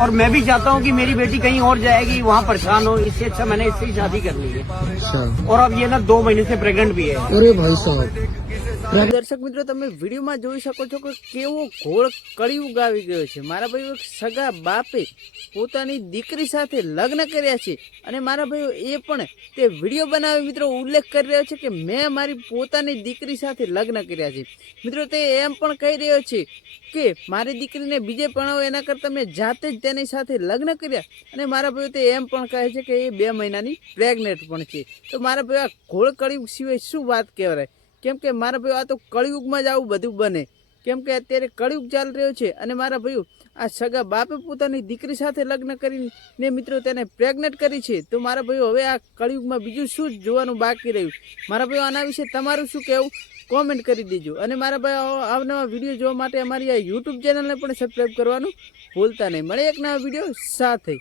और मैं भी चाहता हूँ कि मेरी बेटी कहीं और जाएगी, वहाँ परेशान हो, इससे अच्छा मैंने इससे ही शादी कर ली है। अच्छा, और अब ये ना 2 महीने से प्रेग्नेंट भी है। अरे भाई साहब, દર્શક મિત્રો તમે વિડીયોમાં જોઈ શકો છો કે કેવો ઘોળ કળિયુગ આવી ગયો છે। મારા ભાઈઓ સગા બાપે પોતાની દીકરી સાથે લગ્ન કર્યા છે અને મારા ભાઈઓ એ પણ તે વિડીયો બનાવી મિત્રો ઉલ્લેખ કરી રહ્યો છે કે મેં મારી પોતાની દીકરી સાથે લગ્ન કર્યા છે। મિત્રો તે એમ પણ કહી રહ્યો છે કે મારી દીકરીને બીજે પરણાવો એના કરતાં મેં જાતે જ તેની સાથે લગ્ન કર્યા અને મારા ભાઈઓ તે એમ પણ કહે છે કે એ 2 મહિનાની પ્રેગ્નેન્ટ પણ છે। તો મારા ભાઈઓ આ ઘોળ કળિયુગ સિવાય શું વાત કહેવાય, કેમ કે મારા ભાઈઓ આ તો કળિયુગમાં જ આવું બધું બને, કેમ કે અત્યારે કળિયુગ ચાલી રહ્યો છે અને મારા ભાઈઓ આ સગા બાપે પોતાની દીકરી સાથે લગ્ન કરીને મિત્રો તેને પ્રેગ્નેન્ટ કરી છે। તો મારા ભાઈઓ હવે આ કળિયુગમાં બીજું શું જ જોવાનું બાકી રહ્યું? મારા ભાઈઓ આના વિશે તમારું શું કહેવું કોમેન્ટ કરી દેજો અને મારા ભાઈઓ આવનવા વિડીયો જોવા માટે અમારી આ યુટ્યુબ ચેનલને પણ સબસ્ક્રાઈબ કરવાનું ભૂલતા નહીં। મળે એક નવા વિડીયો સાથે।